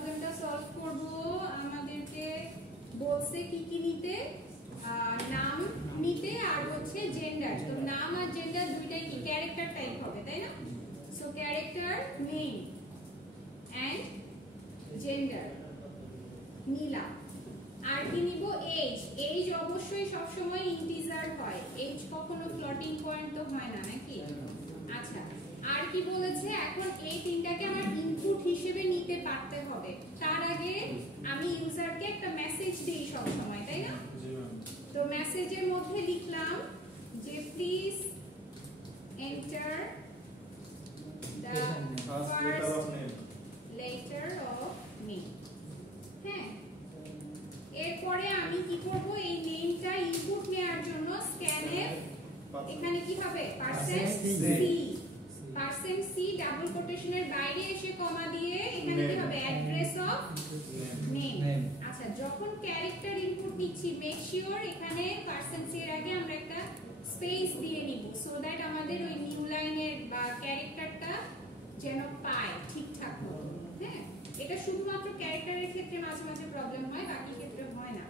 প্রবলেমটা সলভ করব আমাদেরকে বলছে কি নিতে নাম নিতে আর হচ্ছে জেন্ডার তো নাম আর জেন্ডার দুইটাই কি ক্যারেক্টার টাইপ হবে তাই না so character name and gender নিলাম আর কি নিব এজ অবশ্যই সব সময় ইন্টিজার হয় এজ কখনো ফ্লোটিং পয়েন্ট তো হয় না নাকি আচ্ছা আর কি বলেছে এখন এই তিনটাকে আমার ইনপুট হিসেবে নিতে পারতে হবে তার আগে আমি ইউজারকে একটা মেসেজ দেই সব সময় তাই না তো মেসেজের মধ্যে লিখলাম যে please enter the first letter of name হ্যাঁ এরপরে আমি কি করব এই নেমটা ইনপুট নেয়ার জন্য স্ক্যানএফ এখানে কি হবে %c ডাবল কোটেশনের বাইরে এসে কমা দিয়ে এখানে কি হবে অ্যাড্রেস অফ নেম আচ্ছা যখন ক্যারেক্টার ইনপুট নিচ্ছি মেক শিওর এখানে %c এর আগে আমরা একটা স্পেস দিয়ে নিব সো দ্যাট আমাদের ওই নিউ লাইনের বা ক্যারেক্টারটা যেন পায় ঠিকঠাক মতো হ্যাঁ এটা শুধুমাত্র ক্যারেক্টারের ক্ষেত্রে মাঝে মাঝে প্রবলেম হয় বাকি ক্ষেত্রে হয় না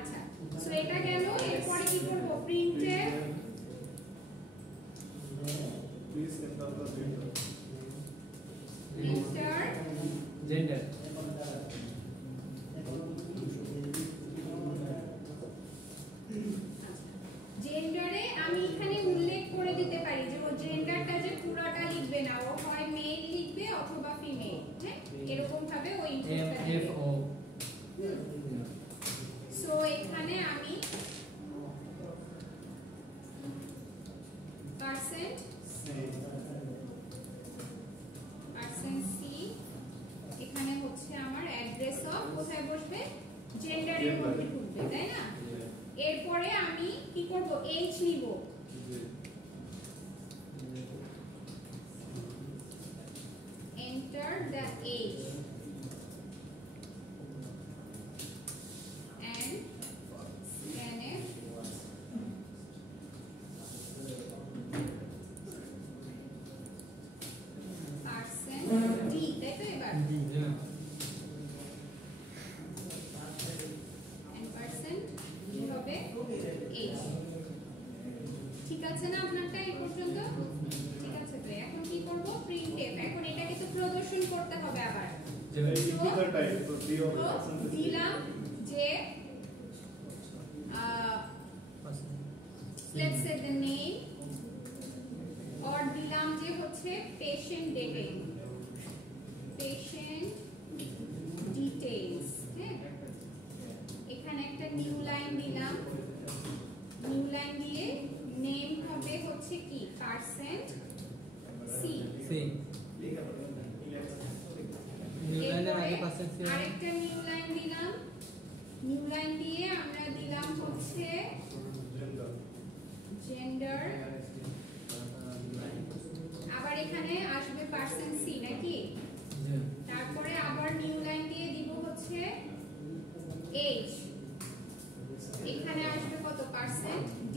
আচ্ছা সো এটা গেল এরপরে কি করব printf please enter the gender জেন্ডারে আমি এখানে উল্লেখ করে দিতে পারি যে ও জেন্ডারটা যে পুরোটা লিখবে না ও হয় মেল লিখবে অথবা ফিমেল হ্যাঁ এরকম ভাবে ওই ইনপুটটা দিবে সো এখানে আমি %c এখানে হচ্ছে আমার অ্যাড্রেস অফ কোথায় বসবে জেন্ডারের মধ্যে ঢুকবে তাই না এরপরে আমি কি করব এইচ নিব enter the age and scanf %d তাই তো এবার ঠিক আছে না আপনারটা এই পর্যন্ত ঠিক আছে তো এখন কি করব প্রিন্টএফ এখন এটাকে তো প্রদর্শন করতে হবে আবার দিলাম যে let's say the name or দিলাম যে হচ্ছে patient details হ্যাঁ এখানে একটা নিউ লাইন দিলাম নিউ লাইন দিয়ে নেম হবে হচ্ছে কি %c আরেকটা নিউ লাইন দিলাম নিউ লাইন দিয়ে আমরা দিলাম হচ্ছে জেন্ডার আবার এখানে আসবে %c নাকি তারপরে আবার নিউ লাইন দিয়ে দিব হচ্ছে এজ এখানে আসবে কত %d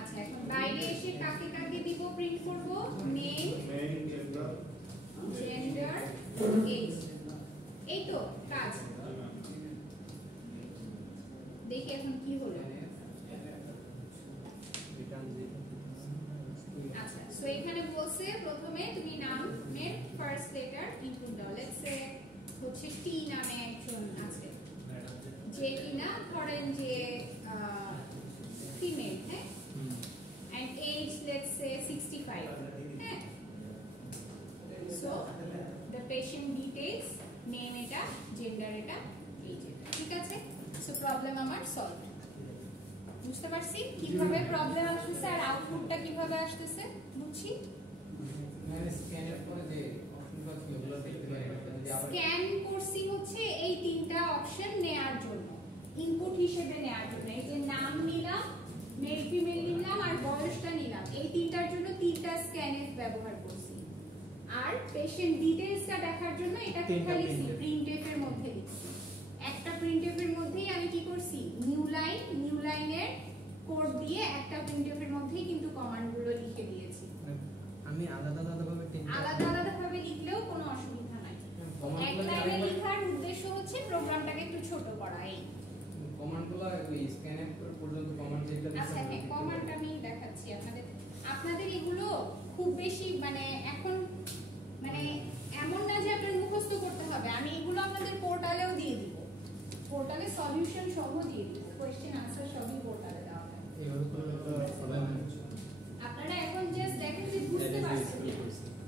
আচ্ছা এখন বাইরে এসে কাকে কাকে দিব প্রিন্ট করব নেম জেন্ডার এজ এই তো কাজ দেখি এখন কি হলো আচ্ছা সো এখানে বলছে প্রথমে তুমি নামের ফার্স্ট লেটার ইনপুট দাও লেটস সে হচ্ছে টি নামে একজন আছে যে কিনা ধরেন যে ফিমেল হ্যাঁ and age let's say 65 হ্যাঁ so the patient details name এটা gender এটা age এটা ঠিক আছে সো প্রবলেম আমার সলভ বুঝতে পারছি কিভাবে প্রবলেম আসছে আর আউটপুটটা কিভাবে আসছে বুঝছি মানে স্ক্যানের পরে যে অপশনগুলো কি ওগুলো দেখতে পারি স্ক্যান করছি হচ্ছে এই তিনটা অপশন নেয়ার জন্য ইনপুট হিসেবে নেয়ার জন্য এই যে নাম নিলাম মেল ফিমেল নিলাম আর বয়সটা নিলাম এই তিনটার জন্য তিনটা স্ক্যানএফ ব্যবহার করছি আর পেশেন্ট ডিটেইলসটা দেখার জন্য এটা কোথায় লিখছি প্রিন্টএফ এর মধ্যে লিখছি একটা প্রিন্টএফ এর মধ্যেই আমি কি করছি নিউ লাইনের কোড দিয়ে একটা প্রিন্টএফ এর মধ্যেই কিন্তু কমান্ডগুলো লিখে দিয়েছি আমি আলাদা ভাবে লিখলেও কোনো অসুবিধা নাই এক লাইনে লেখার হচ্ছে প্রোগ্রামটাকে একটু ছোট করা। এই কমান্ডগুলো ওই স্ক্যানএফ পর্যন্ত কমান্ড যেটা আচ্ছা হ্যাঁ, কমান্ড আমি দেখাচ্ছি আপনাদের এগুলো খুব বেশি মানে এখন মানে এমন না যে আপনাদের মুখস্থ করতে হবে, আমি এগুলো আপনাদের পোর্টালেও দিয়ে দিব, পোর্টালে সলিউশন সহ দিয়ে দিব, কোশ্চেন আনসার সবই পোর্টালে দেওয়া হবে। আপনারা এখন জাস্ট দেখেন যে বুঝতে পারছেন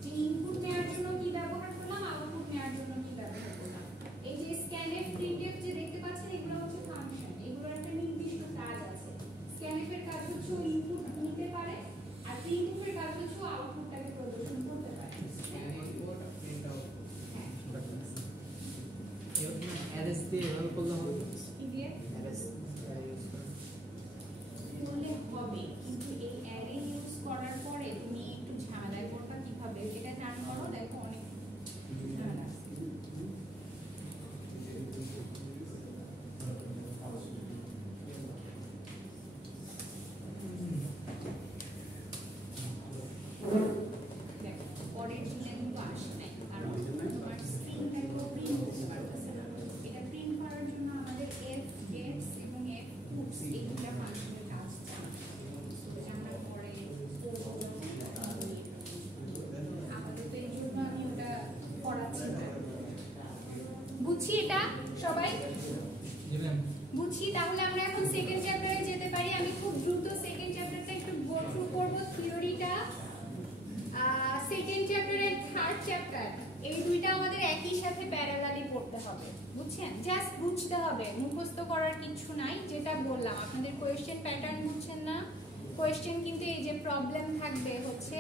যে ইনপুট নেওয়ার জন্য কি ব্যবহার করলাম, আউটপুট নেওয়ার জন্য কি ব্যবহার করলাম। এই যে স্ক্যানএফ প্রিন্টএফ যে দেখতে পাচ্ছেন এগুলো হচ্ছে ফাংশন, এগুলোর একটা নির্দিষ্ট কাজ আছে। স্ক্যানএফ এর কাজ হচ্ছে ইনপুট নিতে পারে, আর প্রিন্টএফ এর কাজ হচ্ছে আউটপুটটাকে প্রদর্শন করতে পারে। প্রিন্ট আউট অ্যারেস দিয়ে রান করলে হবে কি দিয়ে অ্যারেস ইউজ করে করলে হবে, কিন্তু এই অ্যারে ইউজ করার পরে তুমি একটু ঝামেলায় পড়বা কিভাবে এটা জান করো। দেখো অনেক ঝামেলা আছে। দেখো পরের জন্য কিন্তু আসে নাই, কারণ তোমার স্ক্রিনটাকে প্রিন্ট করতে পারতেছে না। এটা প্রিন্ট করার জন্য আমাদের এফ গেটস এবং এফ পুটস এই দুটো ফাংশনের কাজ জানার পরে আমাদের তো এই জন্য আমি ওটা পড়াচ্ছি না। বুঝছি এটা সবাই বুঝছি। তাহলে আমরা এখন সেকেন্ড চ্যাপ্টারে যেতে পারি। আমি খুব দ্রুত সেকেন্ড চ্যাপ্টারটা একটু গো থ্রু করব, থিওরিটা। সেকেন্ড চ্যাপ্টার এর থার্ড চ্যাপ্টার এই দুইটা আমাদের একই সাথে প্যারালালি পড়তে হবে, বুঝছেন? জাস্ট বুঝতে হবে, মুখস্থ করার কিছু নাই। যেটা বললাম আপনাদের কোয়েশ্চেন প্যাটার্ন বুঝছেন না, কোয়েশ্চেন কিন্তু এই যে প্রবলেম থাকবে হচ্ছে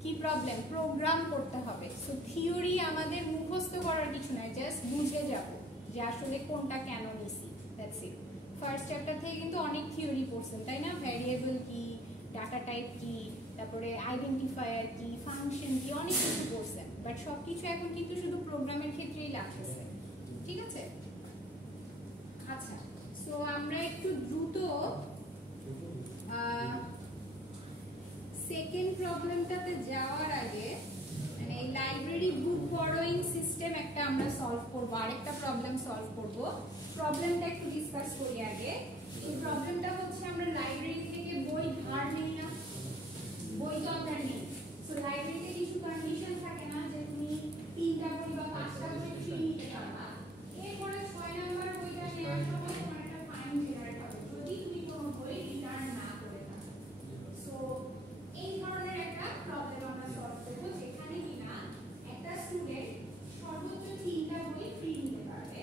কি প্রবলেম, প্রোগ্রাম করতে হবে। সো থিওরি আমাদের মুখস্থ করার কিছু নাই, জাস্ট বুঝে যাব যে আসলে কোনটা কেন নিছি, দ্যাটস ইট। ফার্স্ট চ্যাপ্টার থেকে কিন্তু অনেক থিওরি পড়ছেন তাই না, ভ্যারিয়েবল কি, ডাটা টাইপ কি, তারপরে আইডেন্টিফায়ার কি, ফাংশন কি, অনেক কিছু পড়ছেন। বাট সবকিছু এখন কিন্তু শুধু প্রোগ্রামের ক্ষেত্রেই লাগতেছে, ঠিক আছে? আচ্ছা, সো আমরা একটু দ্রুত সেকেন্ড প্রবলেমটাতে যাওয়ার আগে মানে এই লাইব্রেরি বুক বরোইং সিস্টেম একটা আমরা সলভ করব, আরেকটা প্রবলেম সলভ করব। প্রবলেমটা একটু ডিসকাস করি আগে। এই প্রবলেমটা হচ্ছে আমরা লাইব্রেরি থেকে বই ধার নিই না, বই তো আমরা নিই। সো লাইব্রেরিতে কিছু কন্ডিশন থাকে না যে তুমি 3টা বই বা 5টা বই ফ্রি নিতে পারবা। এরপরে 6 নাম্বার বইটা নেওয়ার সময় তোমার একটা ফাইন জেনারেট হবে যদি তুমি কোনো বই রিটার্ন না করে থাকো। সো এই ধরনের একটা প্রবলেম আমরা সলভ করব, যেখানে কিনা একটা স্টুডেন্ট সর্বোচ্চ 3টা বই ফ্রি নিতে পারবে।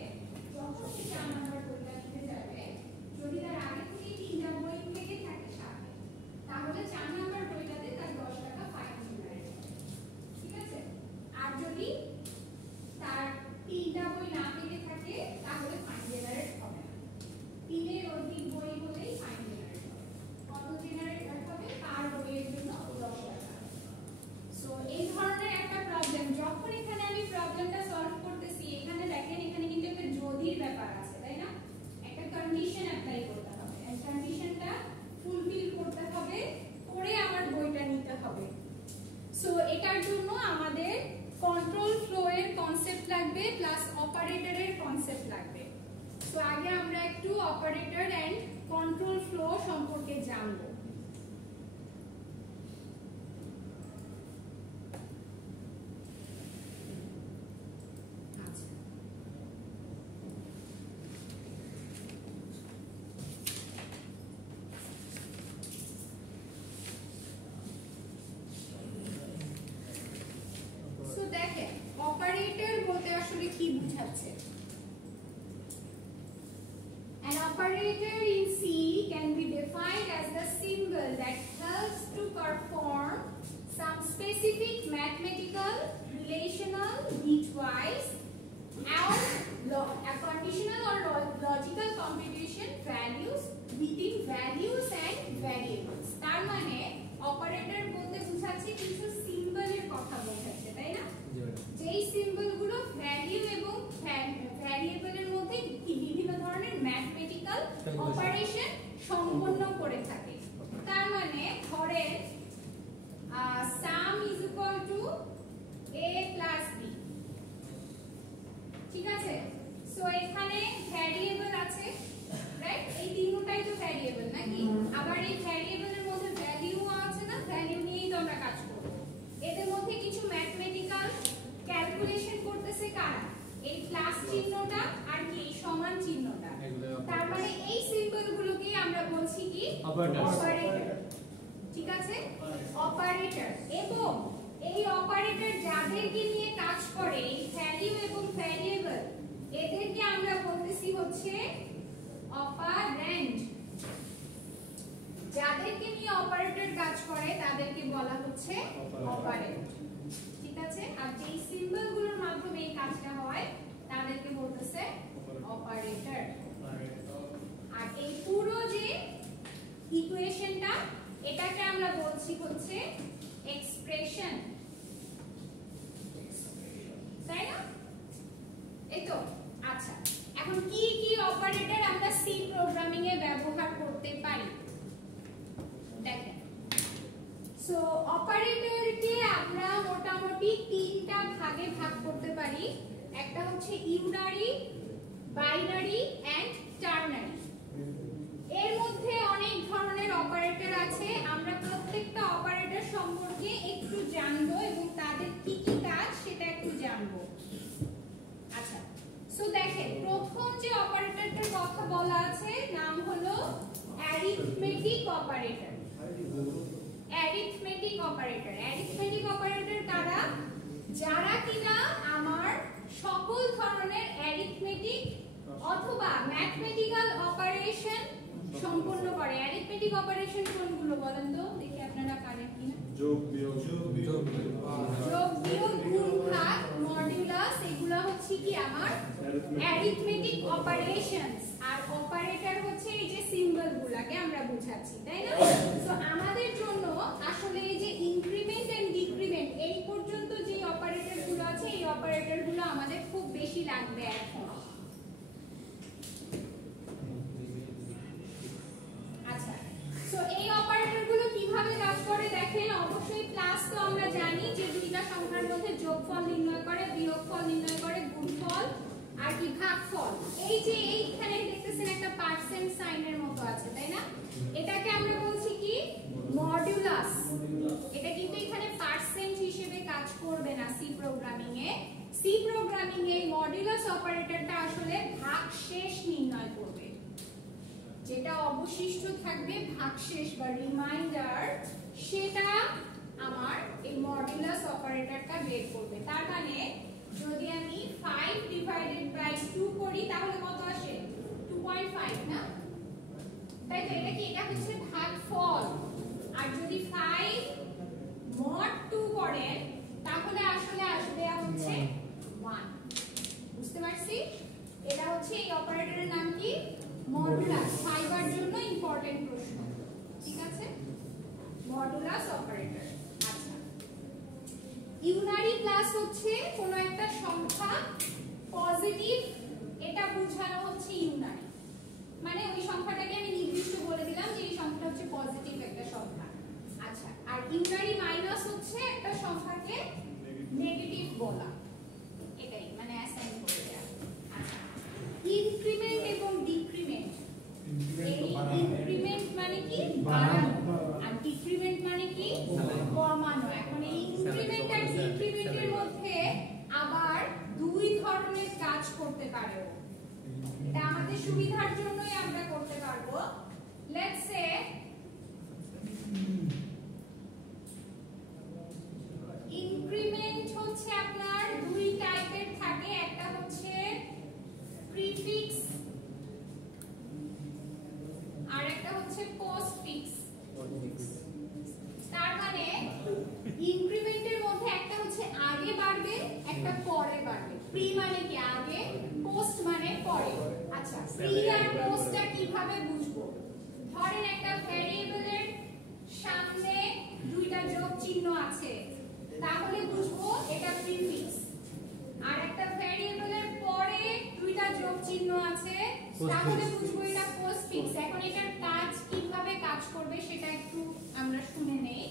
যখন সে 4 নাম্বার বইটা নিতে যাবে, যদি তার আগে থেকে 3টা বই থেকে থাকে সাথে, তাহলে 4 নাম্বার বইটাতে তার 10 টাকা ফাইন জেনারেট হবে, ঠিক আছে? আর যদি তার 3টা বই না থেকে থাকে তাহলে ফাইন জেনারেট হবে না। 3 এর অধিক বই হলেই ফাইন জেনারেট হবে। কত জেনারেট হবে? তার বইয়ের জন্য 10 টাকা। সো এই ধরনের একটা প্রবলেম, যখন এখানে আমি প্রবলেমটা সলভ করতেছি, এখানে দেখেন এখানে কিন্তু একটা যদির ব্যাপার আছে তাই না, একটা কন্ডিশন অ্যাপ্লাই করতে হবে, এই কন্ডিশনটা ফুলফিল করতে হবে, করে আমার বইটা নিতে হবে। সো এটার জন্য আমাদের কন্ট্রোল ফ্লো এর কনসেপ্ট লাগবে প্লাস অপারেটরের কনসেপ্ট লাগবে। সো আগে আমরা একটু অপারেটর এন্ড কন্ট্রোল ফ্লো সম্পর্কে জানবো। সো দেখেন অপারেটর বলতে আসলে কি বোঝাচ্ছে। An operator in C can be defined as the so এখানে ভ্যারিয়েবল আছে, রাইট? এই তিনটাই তো ভ্যারিয়েবল নাকি? আবার এই ভ্যারিয়েবলের মধ্যে ভ্যালু আছে না, ভ্যালু নিয়েই তো আমরা কাজ করব। এদের মধ্যে কিছু ম্যাথমেটিক্যাল ক্যালকুলেশন করতেছে কারা? এই প্লাস চিহ্নটা আর কি সমান চিহ্নটা। তার মানে এই সিম্বলগুলোকে আমরা বলছি কি অপারেটর। ঠিক আছে, অপারেটর। এবং এই অপারেটর যাদেরকে নিয়ে কাজ করে, এই ভ্যালু এবং ভ্যারিয়েবল, এদেরকে আমরা বলতেছি হচ্ছে অপারেন্ড। যাদেরকে নিয়ে অপারেটর কাজ করে তাদেরকে বলা হচ্ছে অপারেন্ড। ঠিক আছে, আর যে সিম্বলগুলোর মাধ্যমে এই কাজটা হয় তাদেরকে বলতেছে অপারেটর। আর এই পুরো যে ইকুয়েশনটা, এটাকে আমরা বলছি হচ্ছে এক্সপ্রেশন, তাই না? এই তো। আচ্ছা, এখন কি কি অপারেটর আমরা সি প্রোগ্রামিং এ ব্যবহার করতে পারি দেখেন। সো অপারেটরকে আমরা মোটামুটি তিনটা ভাগে ভাগ করতে পারি। একটা হচ্ছে ইউনারি, বাইনারি এন্ড টার্নারি। এর মধ্যে অনেক ধরনের অপারেটর আছে, আমরা প্রত্যেকটা অপারেটর সম্পর্কে একটু জানবো এবং তাদের কি কি কাজ সেটা একটু জানবো। আচ্ছা, সো দেখেন প্রথম যে অপারেটরটার কথা বলা আছে নাম হলো arithmetic operator. Arithmetic operator, arithmetic operator কারা? যারা কিনা আমার সকল ধরনের অ্যারিথমেটিক অথবা ম্যাথমেটিক্যাল অপারেশন সম্পন্ন করে। অ্যারিথমেটিক অপারেশন কোনগুলো বলেন তো দেখি আপনারা পারেন কিনা? যোগ বিয়োগ, যোগ বিয়োগ, গুণ ভাগ, মডুলাস, এগুলো হচ্ছে কি আমার অ্যারিথমেটিক অপারেশনস। আর অপারেটর হচ্ছে এই যে সিম্বলগুলোকে আমরা বুঝাচ্ছি, তাই না? সো আমাদের জন্য আসলে এই যে ইনক্রিমেন্ট এন্ড ডিক্রিমেন্ট এই পর্যন্ত যে অপারেটরগুলো আছে, এই অপারেটরগুলো আমাদের খুব বেশি লাগবে এখন। আচ্ছা, সো এই অপারেটরগুলো কিভাবে কাজ করে দেখেন। অবশ্যই প্লাস তো আমরা জানি যে দুইটা সংখ্যার মধ্যে যোগফল নির্ণয় করে, বিয়োগফল নির্ণয় করে, গুণফল আর কি ভাগফল। এই যে এইখানে দেখতেছেন একটা পার্সেন্ট সাইনের মতো আছে, তাই না? এটাকে আমরা বলছি কি মডুলাস। এটা কিন্তু এখানে পার্সেন্ট হিসেবে কাজ করবে না সি প্রোগ্রামিং এ। সি প্রোগ্রামিং এ মডুলাস অপারেটরটা আসলে ভাগশেষ নির্ণয় করবে। যেটা অবশিষ্ট থাকবে ভাগশেষ বা রিমাইন্ডার, সেটা আমার এই মডুলাস অপারেটরটা বের করবে। তার মানে যদি আমি 5 ডিভাইডেড বাই 2 করি তাহলে কত আসে? 2.5 না? তাই তো, এটা কি? এটা হচ্ছে ভাগফল। আর যদি 5 mod 2 করেন তাহলে আসলে আসবে হচ্ছে 1। বুঝতে পারছি? এটা হচ্ছে এই অপারেটরের নাম কি? মডুলাস। ফাইবার জন্য ইম্পর্টেন্ট প্রশ্ন। ঠিক আছে, মডুলাস অপারেটর। আচ্ছা, ইউনারি প্লাস হচ্ছে কোন একটা সংখ্যা পজিটিভ, এটা বোঝানো হচ্ছে ইউনারি। মানে ওই সংখ্যাটাকে আমি নির্দিষ্ট বলে দিলাম যে এই সংখ্যাটা হচ্ছে পজিটিভ একটা সংখ্যা। আচ্ছা, আর ইউনারি মাইনাস হচ্ছে একটা সংখ্যাকে নেগেটিভ বলা, এটাই মানে অ্যাসাইন করে দেয়া। আচ্ছা, ইনক্রিমেন্ট এবং ডিক্রিমেন্ট। ইনক্রিমেন্ট মানে কি? বাড়ানো, আর ডিক্রিমেন্ট মানে কি? কমানো। এখন এই ইনক্রিমেন্ট আর ডিক্রিমেন্টের মধ্যে আবার দুই ধরনের কাজ করতে পারে। এটা আমাদের সুবিধার জন্যই আমরা করতে পারবো। লেটস সে ইনক্রিমেন্ট হচ্ছে আপনার দুই টাইপের থাকে। একটা হচ্ছে প্রিফিক্স আর একটা হচ্ছে পোস্টফিক্স। তার মানে ইনক্রিমেন্টের মধ্যে একটা হচ্ছে আগে বাড়বে, একটা পরে বাড়বে। প্রি মানে কি? আগে, পোস্ট মানে পরে। আচ্ছা, প্রি আর পোস্টটা কিভাবে বুঝবো? ধরেন একটা ভ্যারিয়েবলের সামনে দুইটা যোগ চিহ্ন আছে, তাহলে বুঝবো এটা প্রিফিক্স। আর একটা ভ্যারিয়েবলের পরে দুইটা যোগ চিহ্ন আছে, তাহলে বুঝবো এটা পোস্টফিক্স। এখন এটার কাজ কিভাবে কাজ করবে সেটা একটু আমরা শুনে নেই।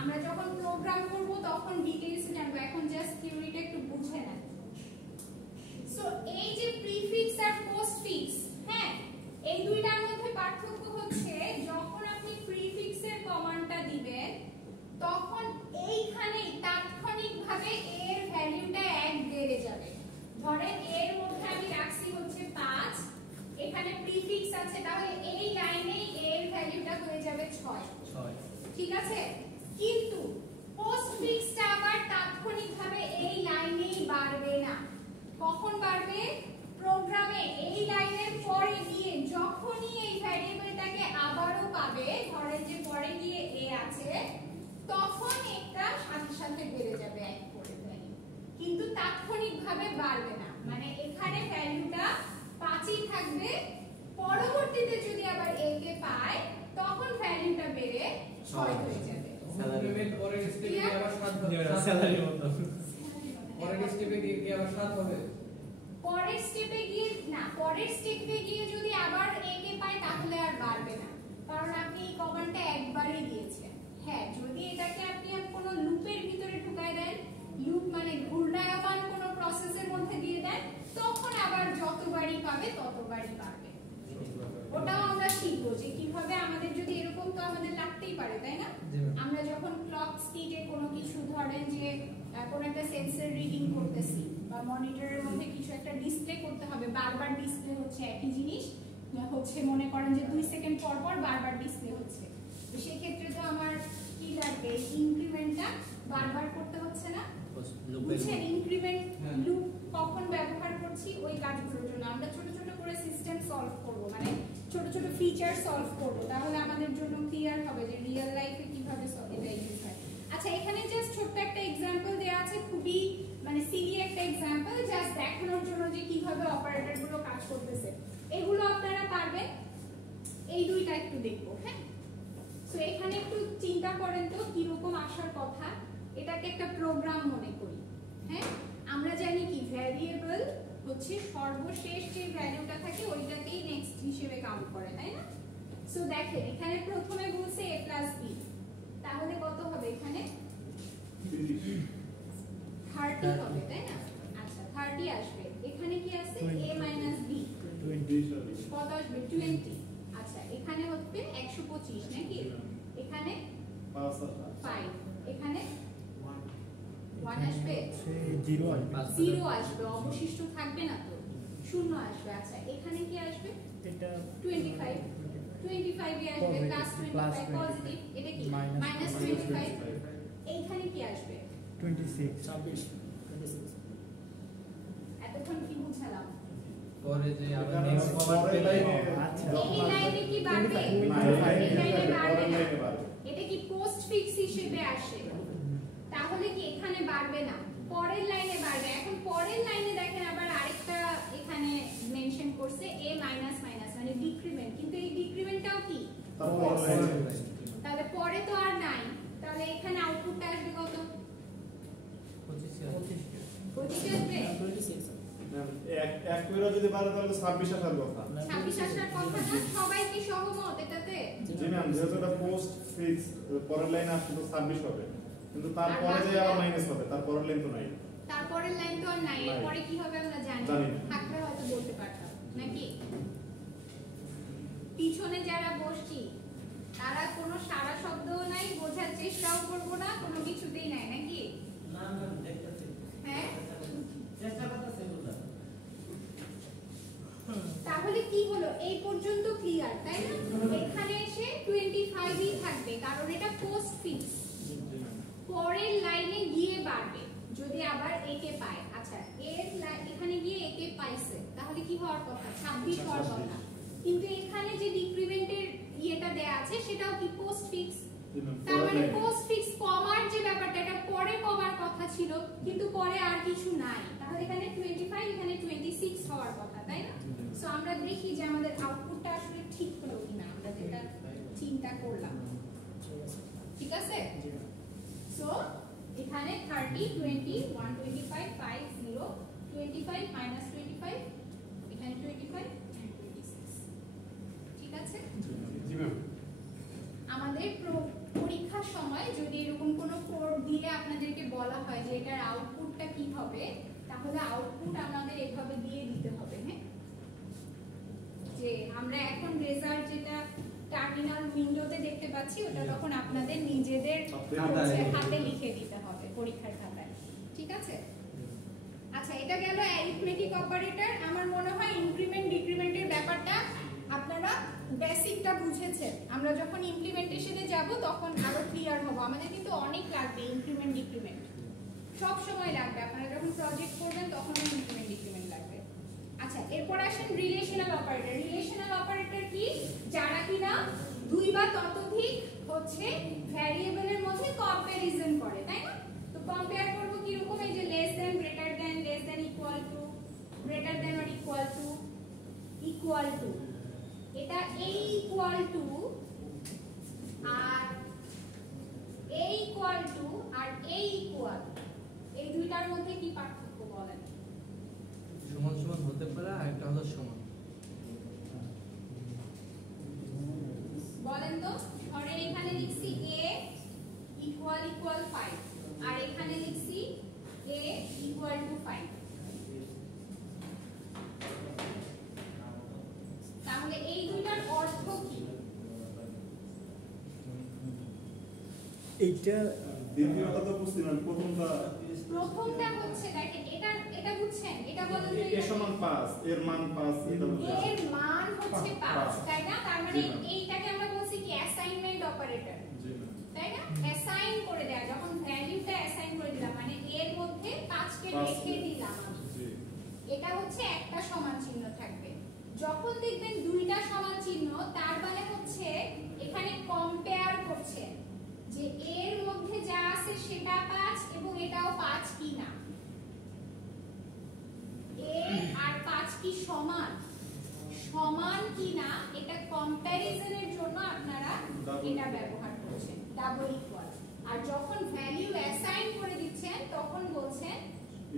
আমরা যখন প্রোগ্রাম করব তখন ডিটেইলস জানবো, এখন জাস্ট থিওরিটা একটু বুঝে নেন। সো এই যে প্রিফিক্স আছে? কিন্তু পোস্ট ফিক্সটা আবার তাৎক্ষণিকভাবে এই লাইনেই বাড়বে না। কখন বাড়বে? প্রোগ্রামে এই লাইনের পরে গিয়ে যখনই এই ভ্যারিয়েবলটাকে আবারও পাবে, ধরেন যে পরে গিয়ে a আছে, তখন এটা সাথে সাথে বেড়ে যাবে এক করে ভ্যালু, কিন্তু তাৎক্ষণিকভাবে বাড়বে না। মানে এখানে ভ্যালুটা 5ই থাকবে, পরবর্তীতে যদি আবার a কে পায় তখন ভ্যালুটা বেড়ে 6 হয়ে যাবে। পেমেন্ট পরের স্টেপে গিয়ে আবার 7 হবে। স্যালারি মতো পরের স্টেপে গিয়ে আবার 7 হবে। পরের স্টেপে গিয়ে না, পরের স্টেপে গিয়ে যদি আবার a কে পায় তাহলে আর বাড়বে না, কারণ আপনি এই কমান্ডটা একবারই দিয়েছেন। হ্যাঁ, যদি এটাকে আপনি কোনো লুপের ভিতরে ঢুকায় দেন, লুপ মানে ঘূর্ণায়মান কোনো প্রসেসের মধ্যে দিয়ে দেন, তখন আবার যতবারই পাবে ততবারই বাড়বে। ওটাও আমরা শিখবো যে কিভাবে আমাদের যদি এরকম তো আমাদের লাগতেই পারে, তাই না? আমরা যখন ক্লক স্পিডে কোনো কিছু ধরেন যে কোন একটা সেন্সর রিডিং করতেছি বা মনিটরের মধ্যে কিছু একটা ডিসপ্লে করতে হবে, বারবার ডিসপ্লে হচ্ছে একই জিনিস, হচ্ছে মনে করেন যে 2 সেকেন্ড পর পর বারবার ডিসপ্লে হচ্ছে, তো সেই ক্ষেত্রে তো আমার কি লাগবে? ইনক্রিমেন্টটা বারবার করতে হচ্ছে না? বুঝছেন ইনক্রিমেন্ট লুপ কখন ব্যবহার করছি? ওই কাজগুলোর জন্য আমরা ছোট ছোট করে সিস্টেম সলভ করব, মানে ছোট ছোট ফিচার সলভ করব, তাহলে আমাদের জন্য ক্লিয়ার হবে যে রিয়েল লাইফে কিভাবে এটা ইউজ হয়। আচ্ছা, এখানে জাস্ট ছোট্ট একটা एग्जांपल দেয়া আছে, খুবই মানে সিলি একটা एग्जांपल, জাস্ট দেখানোর জন্য যে কিভাবে অপারেটরগুলো কাজ করতেছে। এগুলো আপনারা পারবেন, এই দুইটা একটু দেখবো। হ্যাঁ, সো এখানে একটু চিন্তা করেন তো কি রকম আসার কথা। এটাকে একটা প্রোগ্রাম মনে করি। হ্যাঁ, আমরা জানি কি ভ্যারিয়েবল হচ্ছে সর্বশেষ যে ভ্যালুটা থাকে ওইটাকেই নেক্সট হিসেবে কাউন্ট করে, তাই না? সো দেখেন এখানে প্রথমে বলছে a + b, তাহলে কত হবে? এখানে 30 হবে, তাই না? আচ্ছা, 30 আসবে। এখানে কি আছে? a - b, 20 কত আসবে? 20। আচ্ছা, এখানে হচ্ছে 125 নাকি? এখানে 5, এখানে 1 আসবে, 0 আসবে, অবশিষ্ট থাকবে না তো, 0 আসবে। আচ্ছা, এখানে কি আসবে? এটা 25, 25 এ আসবে +25 পজিটিভ, এটা কি -25। এইখানে কি আসবে? 26 এতক্ষণ কি বুঝালাম? পরে যে আবার এটা নেক্সট পরের লাইনে আচ্ছা এই লাইনে কি বাড়বে? না, এই লাইনে বাড়বে না। লাইনে বাড়বে। এটা কি পোস্ট ফিক্স হিসেবে আসে, তাহলে কি এখানে বাড়বে না, পরের লাইনে বাড়বে। এখন পরের লাইনে দেখেন আবার আরেকটা এখানে মেনশন করছে a মাইনাস মানে ডিক্রিমেন্ট, কিন্তু এই ডিক্রিমেন্টটাও কি? তারপর লাইনে তাহলে পরে তো আর নাই, তাহলে এখানে আউটপুটটা আসবে কত? 25 আসবে। এক কইরা যদি বাড়ে তাহলে 26 আসার কথা। 26 আসার কথা না? সবাই কি সহমত এটাতে? জি ম্যাম, যেহেতু এটা পোস্ট ফিক্স, পরের লাইনে আসলে তো 26 হবে, কিন্তু তারপরে যে আবার মাইনাস হবে, তারপরের লাইন তো নাই। তারপরের লাইন তো আর নাই, এরপরে কি হবে আমরা জানি জানি না। থাকলে হয়তো বলতে পারতাম নাকি? পিছনে যারা বসছি তারা কোনো সারা শব্দও নাই, বোঝার চেষ্টাও করবো না, কোনো কিছুতেই নাই নাকি? না না দেখতেছি, হ্যাঁ, চেষ্টা করতেছি বুঝা। তাহলে কি হলো? এই পর্যন্ত ক্লিয়ার, তাই না? এখানে এসে 25ই থাকবে, কারণ এটা পোস্ট ফিক্স। পরের লাইনে গিয়ে বাড়বে যদি আবার a কে পায়। আচ্ছা, এখানে গিয়ে a কে পাইছে, তাহলে কি হওয়ার কথা? 26 হওয়ার কথা, কিন্তু এখানে যে ডিক্রিমেন্টের ইয়েটা দেয়া আছে সেটাও কি পোস্ট ফিক্স। তার মানে পোস্ট ফিক্স কমার যে ব্যাপারটা, এটা পরে কমার কথা ছিল, কিন্তু পরে আর কিছু নাই, তাহলে এখানে 25 এখানে 26 হওয়ার কথা, তাই না? সো আমরা দেখি যে আমাদের আউটপুটটা আসলে ঠিক হলো কিনা, আমরা যেটা চিন্তা করলাম। ঠিক আছে? সো এখানে 30 20 125 5 0 25 -25, এখানে 25 and 26। ঠিক আছে? জি ম্যাম। আমাদের পরীক্ষার সময় যদি এরকম কোনো কোড দিলে আপনাদেরকে বলা হয় যে এটার আউটপুটটা কি হবে, তাহলে আউটপুট আমাদের এভাবে দিয়ে দিতে হবে। হ্যাঁ, যে আমরা এখন রেজাল্ট যেটা টার্মিনাল উইন্ডোতে দেখতে পাচ্ছি, ওটা তখন আপনাদের নিজেদের হাতে লিখে দিতে হবে পরীক্ষার খাতায়। ঠিক আছে? আচ্ছা, এটা গেল অ্যারিথমেটিক অপারেটর। আমার মনে হয় ইনক্রিমেন্ট ডিক্রিমেন্টের ব্যাপারটা আপনারা বেসিকটা বুঝেছেন, আমরা যখন ইমপ্লিমেন্টেশনে যাব তখন আরো ক্লিয়ার হবো। আমাদের কিন্তু অনেক লাগবে ইনক্রিমেন্ট ডিক্রিমেন্ট, সব সময় লাগবে। আপনারা যখন প্রজেক্ট করবেন তখন ইনক্রিমেন্ট ডিক্রিমেন্ট লাগবে। আচ্ছা, এরপর আসেন রিলেশনাল অপারেটর। রিলেশনাল অপারেটর কি? যারা কিনা দুই বা ততোধিক হচ্ছে ভ্যারিয়েবলের মধ্যে কম্প্যারিজন করে, তাই না? তো কম্পেয়ার করব কি রকম? এই যে less than, greater than, less than equal to, greater than or equal to, equal to. এটা এই ইকুয়াল টু আর এই ইকুয়াল টু আর এই ইকুয়াল, এই দুইটার মধ্যে কি পার্থক্য বলেন? সমান সমান হতে পারে, আর একটা হলো সমান। বলেন তো। ধরে এখানে লিখছি a ইকুয়াল ইকুয়াল 5 আর এখানে লিখছি a ইকুয়াল টু 5, তাহলে এই দুইটার অর্থ কি? এইটা দ্বিতীয়টা তো বুঝছি না, প্রথমটা হচ্ছে দেখেন, এটা বুঝছেন? এটা বলেন তো। এর সমান 5, এর মান 5, এটা বুঝছি। এর মান হচ্ছে 5, পাঁচ। তাই না? তার মানে জি না। এইটাকে আমরা বলছি কি? অ্যাসাইনমেন্ট অপারেটর, জি না। তাই না? অ্যাসাইন করে দেয়া, যখন ভ্যালুটা অ্যাসাইন করে দিলাম মানে এর মধ্যে 5 কে পাঁচ রেখে দিলাম আমি। জি। এটা হচ্ছে একটা সমান চিহ্ন থাকবে। যখন দেখবেন দুইটা সমান চিহ্ন, তার মানে হচ্ছে এখানে কম্পেয়ার করছেন যে এর মধ্যে যা আছে সেটা 5 এবং এটাও 5 কিনা, এ আর 5 কি সমান, সমান কিনা, এটা কম্প্যারিজনের জন্য আপনারা এটা ব্যবহার করছেন, ডাবল ইকুয়াল। আর যখন ভ্যালু অ্যাসাইন করে দিচ্ছেন তখন বলছেন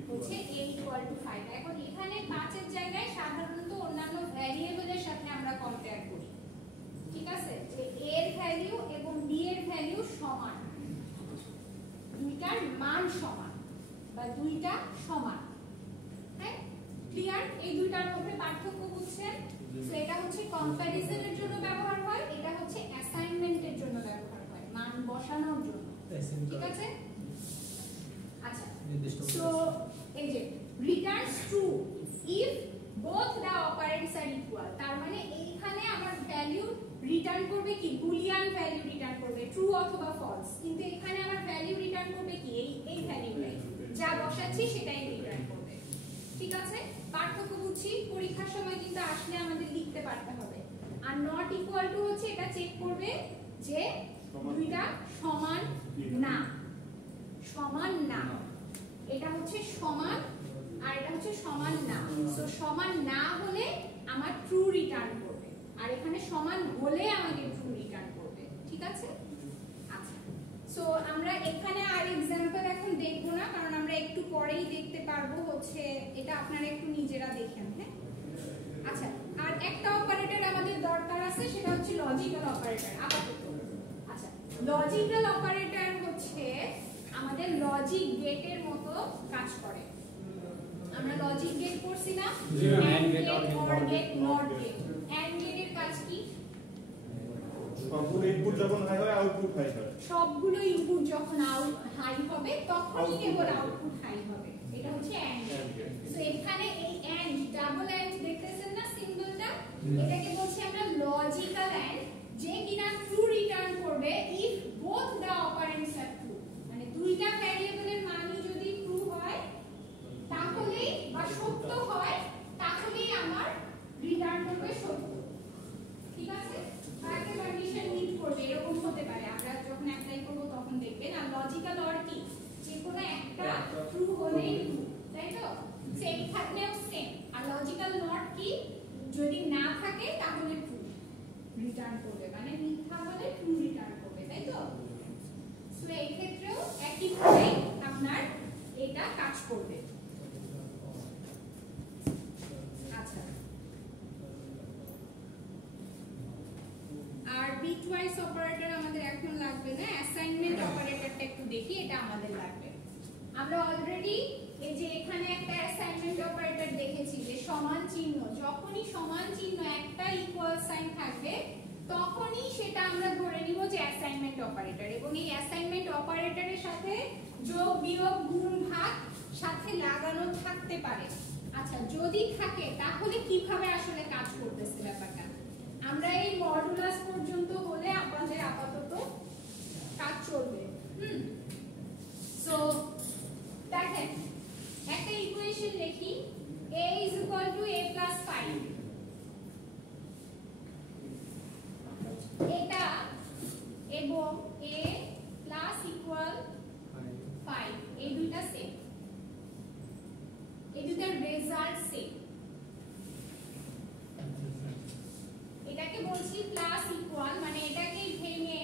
হচ্ছে a ইকুয়াল টু 5। এখন এখানে 5 এর জায়গায় সাধারণত অন্যান্য ভ্যারিয়েবলের সাথে আমরা কম্পেয়ার করি, ঠিক আছে? যে a এর ভ্যালু এবং b এর ভ্যালু সমান, দুইটার মান সমান বা দুইটা সমান। হ্যাঁ, ক্লিয়ার? এই দুইটার মধ্যে পার্থক্য বুঝছেন? সো এটা হচ্ছে কম্প্যারিজনের জন্য ব্যবহার হয়, এটা হচ্ছে অ্যাসাইনমেন্টের জন্য ব্যবহার হয়, মান বসানোর জন্য, ঠিক আছে? আচ্ছা, সো এই যে Returns true if both the operands are equal, তার মানে এইখানে আমার ভ্যালু রিটার্ন করবে কি? বুলিয়ান ভ্যালু রিটার্ন করবে, ট্রু অথবা ফলস। কিন্তু এখানে আমার ভ্যালু রিটার্ন করবে কি? এই ভ্যালুটাই, যা বসাচ্ছি সেটাই রিটার্ন করবে, ঠিক আছে? পার্থক্য বুঝছি, পরীক্ষার সময় কিন্তু আসলে আমাদের লিখতে পারতে হবে। আর নট ইকুয়াল টু হচ্ছে এটা চেক করবে যে দুইটা সমান না, সমান না। এটা হচ্ছে সমান আর এটা হচ্ছে সমান না। সো সমান না হলে আমার ট্রু রিটার্ন করবে, আর এখানে সমান হলে আমাকে ট্রু রিটার্ন করবে, ঠিক আছে? আচ্ছা, সো আমরা এখানে আর एग्जांपल এখন দেখব না, কারণ আমরা একটু পরেই দেখতে পারবো হচ্ছে এটা, আপনারা একটু নিজেরা দেখেন। হ্যাঁ, আচ্ছা, আর একটা অপারেটর আমাদের দরকার আছে, সেটা হচ্ছে লজিক্যাল অপারেটর আপাতত। আচ্ছা, লজিক্যাল অপারেটর হচ্ছে আমাদের লজিক গেটের মতো কাজ করে। আমরা লজিক গেট করছি না? And gate, or gate, not gate. And গেটের কাজ কি? সবগুলো ইনপুট যখন হাই হয় আউটপুট হাই হয়। সবগুলো ইনপুট যখন হাই হবে তখনই কেবল আউটপুট হাই হবে, এটা হচ্ছে এন্ড গেট। সো এখানে এই এন্ড, ডাবল এন্ড দেখতেছেন না সিম্বলটা? এটাকে বলছি আমরা লজিক্যাল এন্ড, যে কিনা ট্রু রিটার্ন করবে if both the operands are true. মানে দুইটা ভ্যারিয়েবলের মানই যদি ট্রু হয় তাহলে বা সত্য হয় তাহলেই আমার রিটার্ন করবে সত্য, ঠিক আছে? একটা কন্ডিশন মিট করবে, এরকম হতে পারে। আমরা যখন অ্যাপ্লাই করব তখন দেখবেন। আর লজিক্যাল অর কি? যে কোনো একটা ট্রু হলেই ট্রু, তাই তো? সেম থাকলেও সেম। আর লজিক্যাল নট কি? যদি না থাকে তাহলে ট্রু রিটার্ন করবে, মানে মিথ্যা হলে ট্রু রিটার্ন করবে, তাই তো? সো এই ক্ষেত্রেও একই ভাবে আপনার এটা কাজ করবে। আচ্ছা, আর বিটওয়াইজ অপারেটর আমাদের এখন লাগবে না, অ্যাসাইনমেন্ট অপারেটরটা একটু দেখি, এটা আমাদের লাগবে। আমরা অলরেডি এই যে এখানে একটা অ্যাসাইনমেন্ট অপারেটর দেখেছি যে সমান চিহ্ন, যখনই সমান চিহ্ন একটা ইকুয়াল সাইন থাকবে তখনই সেটা আমরা ধরে নিব যে অ্যাসাইনমেন্ট অপারেটর। এবং এই অ্যাসাইনমেন্ট অপারেটরের সাথে যোগ, বিয়োগ, গুণ, ভাগ সাথে লাগানো থাকতে পারে। আচ্ছা, যদি থাকে তাহলে কিভাবে আসলে কাজ করতেছে ব্যাপারটা? আমরা এই মডুলাস পর্যন্ত হলে আমাদের আপাতত কাজ চলবে। সো দেখেন একটা ইকুয়েশন লিখি, a is equal to a plus 5, এটা এবং a plus equal 5 এই দুইটা সেম, এই দুইটার রেজাল্ট সেম। এটাকে বলছি প্লাস ইকুয়াল, মানে এটাকে ভেঙে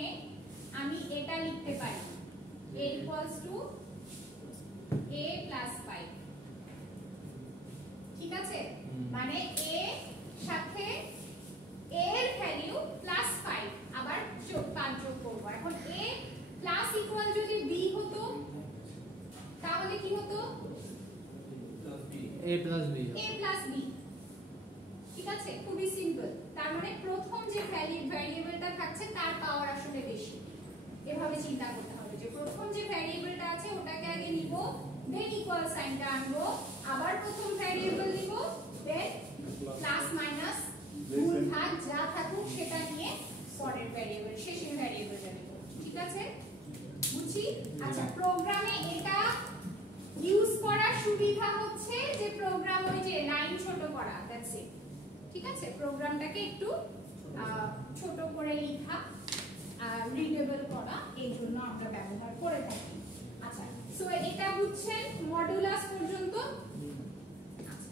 আমি এটা লিখতে পারি a equals to a plus 5, ঠিক আছে? মানে a সাথে a এর ভ্যালু প্লাস 5 আবার 5 যোগ করব। এখন a প্লাস ইকুয়াল যদি b হতো তাহলে কি হতো? a plus b, ঠিক আছে? খুবই সিম্পল। তার মানে প্রথম যে ভ্যারিয়েবলটা থাকছে তার পাওয়ার আসলে বেশি। এভাবে চিন্তা করতে হবে যে প্রথম যে ভ্যারিয়েবলটা আছে ওটাকে আগে নিব, দেন ইকুয়াল সাইনটা আনবো, আবার প্রথম ভ্যারিয়েবল নিব, দেন প্লাস মাইনাস গুণ ভাগ যা থাকুক সেটা নিয়ে পরের ভ্যারিয়েবল, শেষের ভ্যারিয়েবলটা নিব। ঠিক আছে? বুঝছি? আচ্ছা, প্রোগ্রামে এটা ইউজ করার সুবিধা হচ্ছে যে প্রোগ্রাম ওই যে লাইন ছোট করা, দ্যাটস ইট। ঠিক আছে? প্রোগ্রামটাকে একটু ছোট করে লেখা আর রিডেবল করা, এই জন্য আমরা ব্যবহার করে থাকি। আচ্ছা, সো এটা বুঝছেন মডুলাস পর্যন্ত। আচ্ছা,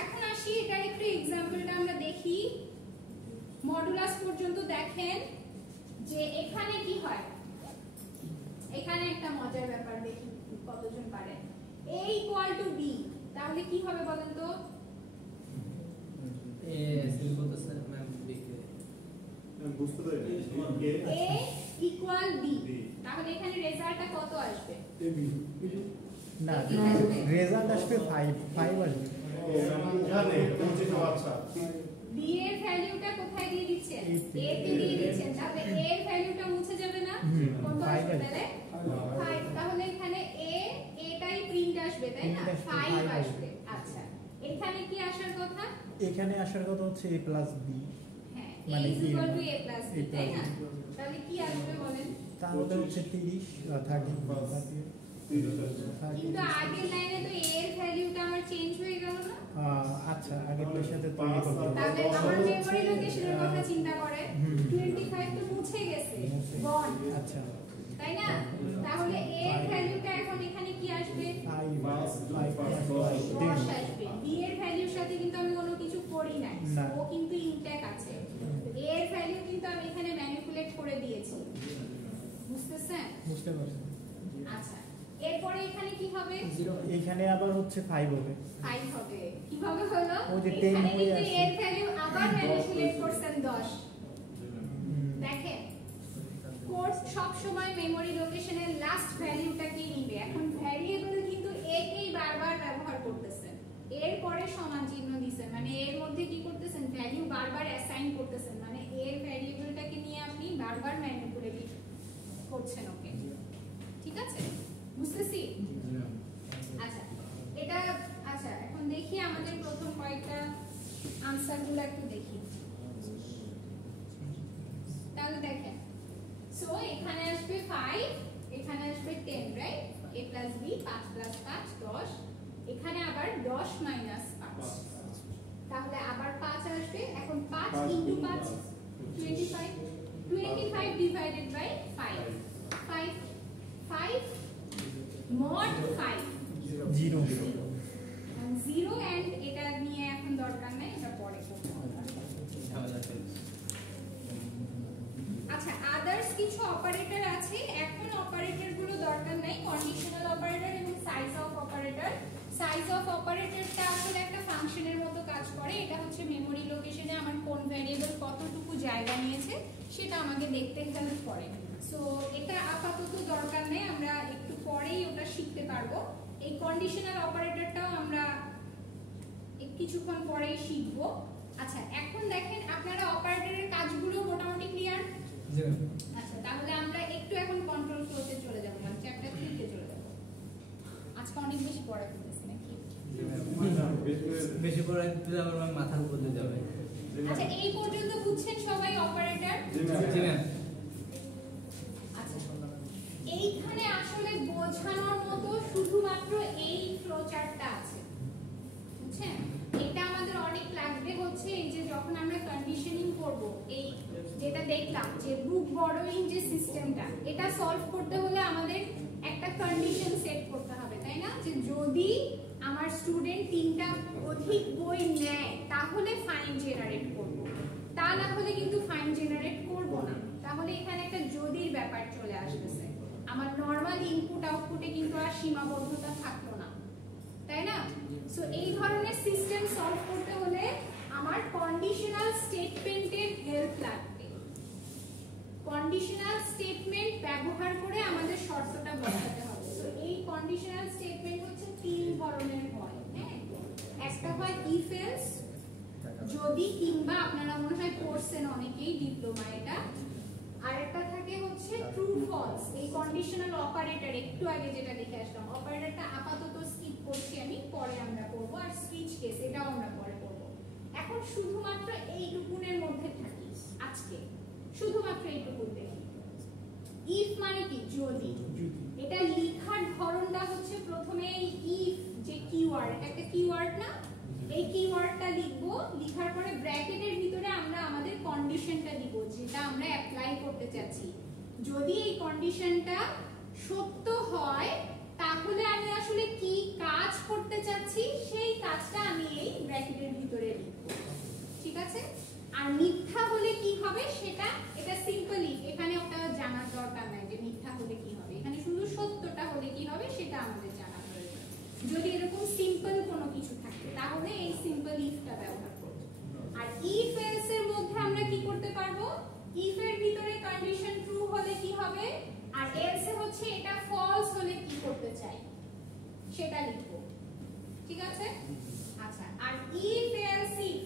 এখন আসি এটার একটু এক্সাম্পলটা আমরা দেখি। মডুলাস পর্যন্ত দেখেন যে এখানে কি হয়। এখানে একটা মজার ব্যাপার দেখি কতজন পারে। a equal to b, তাহলে কি হবে বলেন তো? a সিম্পল তো স্যার ম্যাম দেখে বুঝতে পারি a equal b, তাহলে এখানে রেজাল্টটা কত আসবে? না, রেজাল্ট আসবে 5 আসবে। জানে বুঝতে তো। আচ্ছা, b এর ভ্যালুটা কোথায় দিয়ে দিচ্ছেন? a তে দিয়ে দিচ্ছেন, তাহলে a এর ভ্যালুটা মুছে যাবে না? কত আসবে তাহলে? 5। তাহলে এখানে এটাই প্রিন্ট আসবে, তাই না? 5 আসবে। আচ্ছা, এখানে কি আসার কথা? এখানে আসার কথা হচ্ছে a plus b, হ্যাঁ, a মানে is equal to a plus b, তাই না? তাহলে কি আসবে বলেন? তাহলে হচ্ছে 30 কিন্তু আগের লাইনে তো a এর ভ্যালুটা আমার চেঞ্জ হয়ে গেল না? আচ্ছা, আগেরটার সাথে তৈরি করতে হবে। তাহলে আমার মেমরি লোকেশনের কথা চিন্তা করেন, 25 তো মুছে গেছে, গন। আচ্ছা, তাই না? তাহলে a এর ভ্যালুটা এখন এখানে কি আসবে? 10 আসবে। b এর ভ্যালুর সাথে কিন্তু আমি কোনো কিছু করি নাই, না। ও কিন্তু ইনট্যাক্ট আছে। a এর ভ্যালু কিন্তু আমি এখানে ম্যানিপুলেট করে দিয়েছি, বুঝতেছেন? বুঝতে পারছি। আচ্ছা, এরপরে এখানে কি হবে? এখানে আবার হচ্ছে 5 হবে। 5 হবে। কিভাবে হলো? ওই যে 10 এখানে হয়ে কিন্তু আসছে। এর ভ্যালু আবার ম্যানিপুলেট করছেন 10। দেখেন, কোর্স সব সময় মেমরি লোকেশনের লাস্ট ভ্যালুটাকেই নিবে। এখন ভ্যারিয়েবল কিন্তু a কেই বারবার ব্যবহার করতেছেন, এর পরে সমান চিহ্ন দিবেন, মানে এর মধ্যে কি করতেছেন? ভ্যালু বারবার অ্যাসাইন করতেছেন, মানে এর ভ্যারিয়েবলটাকে নিয়ে আপনি বারবার ম্যানিপুলেট করছেন ওকে। ঠিক আছে? বুঝতেছি? আচ্ছা, এটা আচ্ছা, এখন দেখি আমাদের প্রথম কয়েকটা আনসারগুলো একটু দেখি। তাহলে দেখেন, সো এখানে আসবে 5, এখানে আসবে 10, right? a plus b 5 plus 5 10, এখানে আবার 10 minus 5, তাহলে আবার 5 আসবে। এখন 5 into 5 25, 25 divided by 5, 5 mod 5 0 0, and এটা নিয়ে এখন দরকার নাই, এটা পরে করতে হবে। আচ্ছা, আদার্স কিছু অপারেটর আছে, এখন অপারেটর গুলো দরকার নাই, কন্ডিশনাল অপারেটর এবং size of operator. Size of অপারেটরটা আসলে একটা ফাংশনের মতো কাজ করে। এটা হচ্ছে মেমরি লোকেশনে আমার কোন ভ্যারিয়েবল কতটুকু জায়গা নিয়েছে সেটা আমাকে দেখতে হেল্প করে। সো এটা আপাতত দরকার নেই, আমরা একটু পরেই ওটা শিখতে পারবো। এই কন্ডিশনাল অপারেটরটাও আমরা কিছুক্ষণ পরেই শিখবো। আচ্ছা, এখন দেখেন আপনারা অপারেটরের কাজগুলো মোটামুটি ক্লিয়ার? আচ্ছা, তাহলে আমরা একটু এখন কন্ট্রোল ফ্লোতে চলে যাব, মানে চ্যাপ্টার 3 তে চলে যাব। আজকে অনেক বেশি পড়া করতেছি নাকি? বেশি পড়া দিলে আমার মাথার উপর দিয়ে যাবে। আচ্ছা এই পর্যন্ত বুঝছেন সবাই অপারেটর? জি ম্যাম। আচ্ছা এইখানে আসলে বোঝানোর মতো শুধুমাত্র এই ফ্লোচার্টটা আছে, বুঝছেন? এটা আমাদের অনেক লাগবে হচ্ছে এই যে যখন আমরা কন্ডিশনিং করব, এই যেটা দেখলাম যে বুক বরোইং যে সিস্টেমটা, এটা সলভ করতে হলে আমাদের একটা কন্ডিশন সেট করতে হবে, তাই না? যে যদি আমার স্টুডেন্ট 3টা অধিক বই নেয় তাহলে ফাইন জেনারেট করব, তা না হলে কিন্তু ফাইন জেনারেট করব না। তাহলে এখানে একটা যদির ব্যাপার চলে আসতেছে, আমার নরমাল ইনপুট আউটপুটে কিন্তু আর সীমাবদ্ধতা থাকলো না, তাই না? সো এই ধরনের সিস্টেম সলভ করতে হলে আমার কন্ডিশনাল স্টেটমেন্টের হেল্প লাগবে। কন্ডিশনাল স্টেটমেন্ট ব্যবহার করে আমাদের শর্তটা বসাতে হবে। সো এই কন্ডিশনাল স্টেটমেন্ট হচ্ছে 3 ধরনের হয়, হ্যাঁ? একটা হয় ইফ এলস, যদি কিংবা, আপনারা মনে হয় পড়ছেন অনেকেই ডিপ্লোমা এটা। আর একটা থাকে হচ্ছে ট্রু ফলস, এই কন্ডিশনাল অপারেটর একটু আগে যেটা দেখে আসলাম, অপারেটরটা আপাতত স্কিপ করছি আমি, পরে আমরা করব। আর সুইচ কেস এটাও আমরা পরে করব। এখন শুধুমাত্র এইটুকুনের মধ্যে থাকি আজকে, শুধুমাত্র এইটুকু দেখি। ইফ মানে কি? যদি। এটা লেখার ধরনটা হচ্ছে প্রথমে এই ইফ যে কিওয়ার্ড, এটা একটা কিওয়ার্ড না? এই কিওয়ার্ডটা লিখব, লেখার পরে ব্র্যাকেটের ভিতরে আমরা আমাদের কন্ডিশনটা দিব যেটা আমরা অ্যাপ্লাই করতে চাচ্ছি। যদি এই কন্ডিশনটা সত্য হয় তাহলে আমি আসলে কি কাজ করতে চাচ্ছি সেই কাজটা আমি এই ব্র্যাকেটের ভিতরে লিখব, ঠিক আছে? আর মিথ্যা হলে কি হবে সেটা, এটা সিম্পলি এখানে ওটা জানার দরকার নাই যে মিথ্যা হলে কি হবে, এখানে শুধু সত্যটা হলে কি হবে সেটা আমাদের জানা প্রয়োজন। যদি এরকম সিম্পল কোনো কিছু থাকে তাহলে এই সিম্পল ইফটা ব্যবহার করব। আর ইফ এলস এর মধ্যে আমরা কি করতে পারবো? ইফ এর ভিতরে কন্ডিশন ট্রু হলে কি হবে, আর এলস এ হচ্ছে এটা ফলস হলে কি করতে চাই সেটা লিখব, ঠিক আছে? আচ্ছা, আর ইফ এলস ইফ,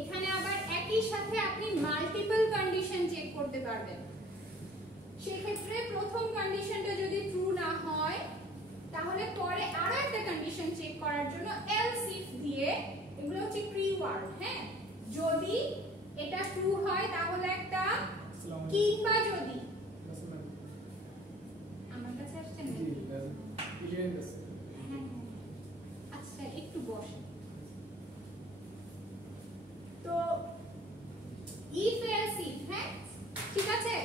এখানে আবার একই সাথে আপনি মাল্টিপল কন্ডিশন চেক করতে পারবেন। সেক্ষেত্রে প্রথম কন্ডিশনটা যদি ট্রু না হয় তাহলে পরে আরো একটা কন্ডিশন চেক করার জন্য এলস ইফ দিয়ে, এগুলো হচ্ছে কিওয়ার্ড, হ্যাঁ? যদি এটা ট্রু হয় তাহলে একটা কিংবা, যদি আমার কাছে আসছেন নাকি? হ্যাঁ, আচ্ছা একটু বসেন। তো ইফ এলস ইফ, হ্যাঁ ঠিক আছে?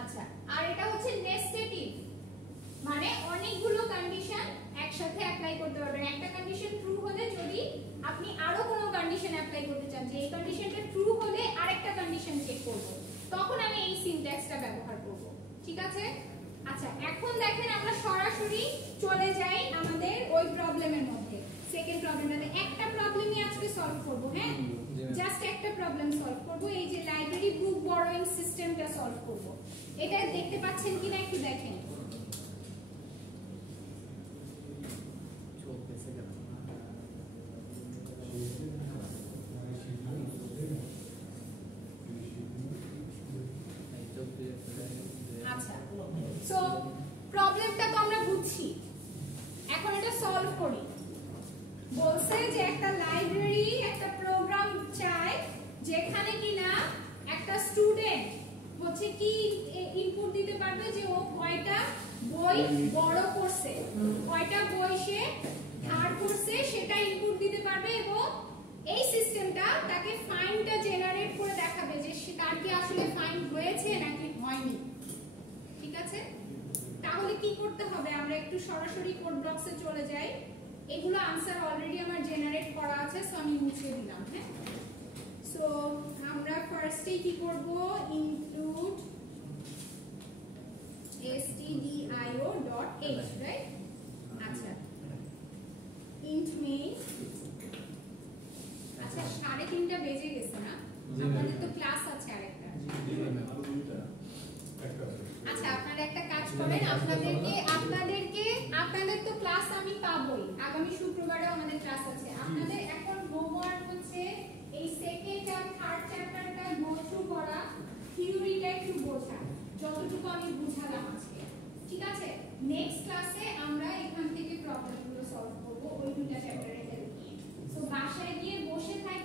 আচ্ছা, আর এটা হচ্ছে নেস্টেটিভ, মানে অনেকগুলো কন্ডিশন একসাথে অ্যাপ্লাই করতে পারবেন। একটা কন্ডিশন ট্রু হলে যদি আপনি আরো কোনো কন্ডিশন অ্যাপ্লাই করতে চান, যে এই কন্ডিশনটা ট্রু হলে আরেকটা কন্ডিশন চেক করব, তখন আমি এই সিনট্যাক্সটা ব্যবহার করব, ঠিক আছে? আচ্ছা, এখন দেখেন আমরা সরাসরি চলে যাই আমাদের ওই প্রবলেমের মধ্যে। সেকেন্ড প্রবলেমটাতে একটা প্রবলেমই আজকে সলভ করব, হ্যাঁ? জাস্ট একটা প্রবলেম সলভ করব, এই যে লাইব্রেরি বুক বরোইং সিস্টেমটা সলভ করব। এটা দেখতে পাচ্ছেন কিনা একটু দেখেন। আচ্ছা, সো প্রবলেমটা তো আমরা বুঝছি, এখন এটা সলভ করি। বলছে যে একটা লাইব্রেরি একটা প্রোগ্রাম চায় যেখানে কিনা একটা স্টুডেন্ট হচ্ছে কি ইনপুট দিতে পারবে যে ও কয়টা বই বড় করছে, কয়টা বই সে ধার করছে সেটা ইনপুট দিতে পারবে, এবং এই সিস্টেমটা তাকে ফাইনটা জেনারেট করে দেখাবে যে সে তার কি আসলে ফাইন হয়েছে নাকি হয়নি, ঠিক আছে? তাহলে কি করতে হবে? আমরা একটু সরাসরি কোড বক্সে চলে যাই। এগুলো आंसर অলরেডি আমার জেনারেট করা আছে, সো আমি মুছে দিলাম, হ্যাঁ? সো আমরা ফার্স্টে কি করব? Include stdio.h, right? আচ্ছা, int main। আচ্ছা, 3:30 বেজে গেছে না? আমাদের তো ক্লাস আছে আরেকটা। আচ্ছা, আপনারা একটা কাজ করেন, আপনাদের তো ক্লাস আমি পাবোই, আগামী শুক্রবারে আমাদের ক্লাস আছে। আপনাদের এখন হোমওয়ার্ক হচ্ছে এই সেকেন্ড আর থার্ড চ্যাপ্টারটা গো থ্রু করা, থিওরিটা একটু বোঝা, যতটুকু আমি বুঝালাম আজকে, ঠিক আছে? নেক্সট ক্লাসে আমরা এখান থেকে প্রবলেমগুলো সলভ করব ওই দুটো চ্যাপ্টারের হেল্প নিয়ে। সো বাসায় গিয়ে বসে থাকি।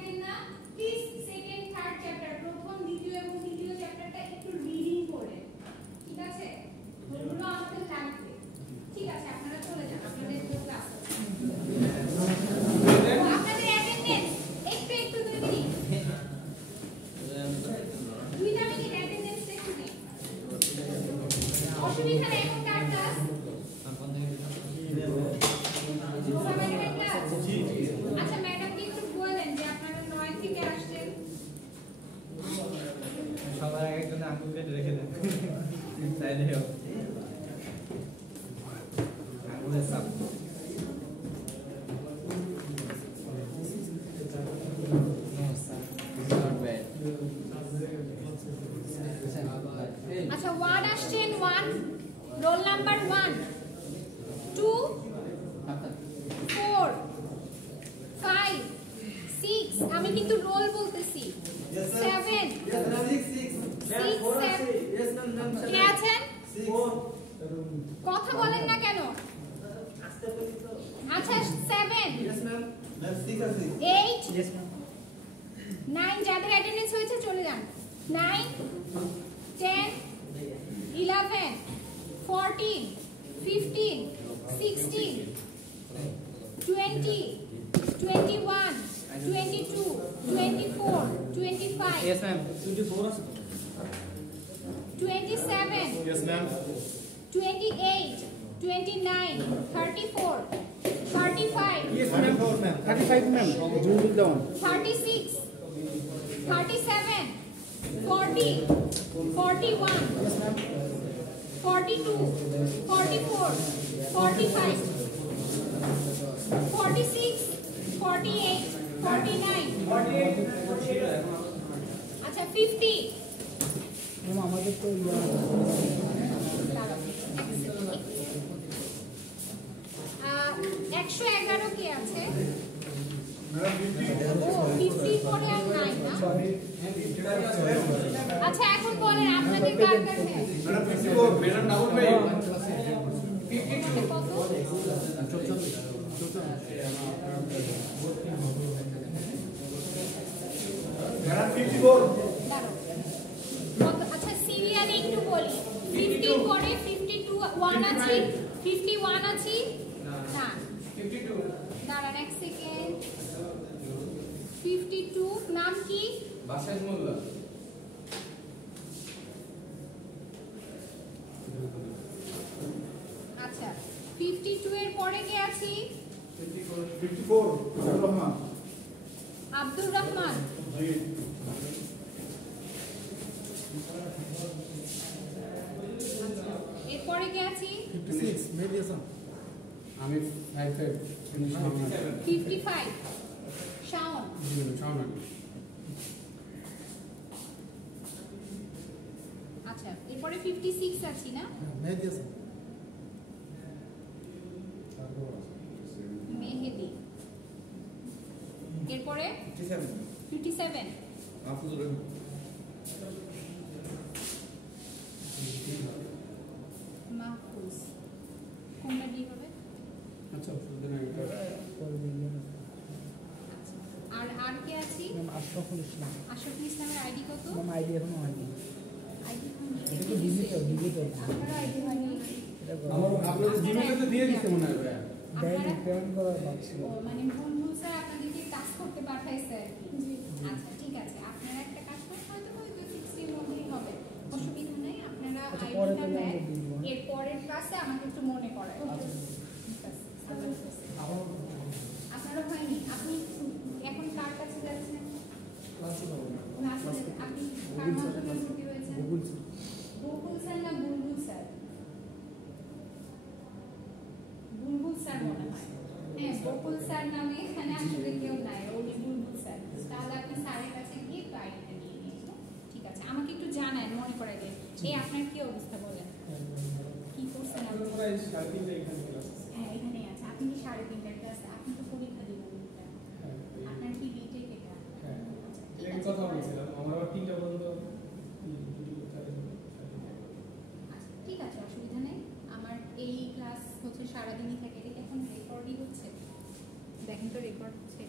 আমি কিন্তু রোল বলতেছি। 7 কে আছেন? কথা বলেন না কেন? আচ্ছা 7 8 Yes, ma'am. 9 যাদের অ্যাটেন্ডেন্স হয়েছে চলে যান। 9 10 11 14 15 16 20 21 22 24 25 Yes, ma'am. 27 Yes, ma'am. 28 29 34 35 Yes, ma'am. 35, ma'am. 36 37 40 41 42 44 45 46 48 49 আচ্ছা 50 Ma'am, আমাদের তো দাঁড়াও, 111 কে আছে? ও 50 পরে আর নাই না। আচ্ছা এখন বলেন আপনাদের কার কাছে কত? দাঁড়াও। আচ্ছা সিরিয়ালি একটু বলি 50 পরে 52 1 আছে 51 আছে না 52 দাঁড়ান এক সেকেন্ড 52 নাম কি? বাসায় মোল্লা। আচ্ছা 52 এর পরে কে আছি? 54 আব্দুর রহমান। আব্দুর রহমান। জি। আচ্ছা এরপরে কে আছি? 56, mediation. আমি 55 ফিনিশ করলাম। 55 শাওন। শাওন। আচ্ছা এরপরে 56 আছি না? Mediation. মেহেদি। এরপরে 57 মাহফুজুর রহমান। মাহফুজ। কোনটা ডি হবে? আচ্ছা অসুবিধা নাই। আচ্ছা আর কে আছি? Ma'am, আশরাফুল ইসলাম। আশরাফুল ইসলামের আইডি কত? Ma'am, ID এখনো হয়নি। আইডি এটা তো digital. আপনার আইডি হয়নি? আমার আপনাদের জিমেইলে তো দিয়ে দিতে মনে হয় ভাই। Bank payment করার বাকি। ও মানে বন্ধু স্যার আপনাদেরকে কাজ করতে পাঠাইছে আর কি। আচ্ছা ঠিক আছে আপনারা একটা কাজ করতে হয়তো ওই 60 এর মধ্যেই হবে অসুবিধা নাই আপনারা আচ্ছা, আইডিটা পরে তাহলে দেন আমরা দিয়ে দেবো। এর পরের ক্লাসে আমাকে একটু মনে করায় ঠিক আছে আল্লাহ হাফেজ। আপনারা হয়নি আপনি এখন কার কাছে যাচ্ছেন? ক্লাসে আপনি কার মাধ্যমে ভর্তি হয়েছেন? বকুল স্যার না বুলবুল স্যার? বুলবুল স্যার মনে হয়। হ্যাঁ বকুল স্যার নামে এখানে আসলে কেউ নাই উনি বুলবুল স্যার। তাহলে আপনি স্যারের কাছে গিয়ে আইডিটা নিয়ে নিন। ঠিক আছে আমাকে একটু জানান মনে করাই দিন। এই আপনার কি অবস্থা বলেন? কি করছেন আপনি? হ্যাঁ এখানেই আছে। আপনি কি 3:30টার ক্লাসে? আপনি তো পরীক্ষা দিবেন এটা। আপনার কি বিটেক এটা? ঠিক আছে, কথা বলছিলাম আমার আবার 3টা পর্যন্ত আচ্ছা ঠিক আছে অসুবিধা নেই। আমার এই ক্লাস হচ্ছে সারাদিনই থাকে। এটা কি এখন রেকর্ডই হচ্ছে? দেখেন তো রেকর্ড হচ্ছে।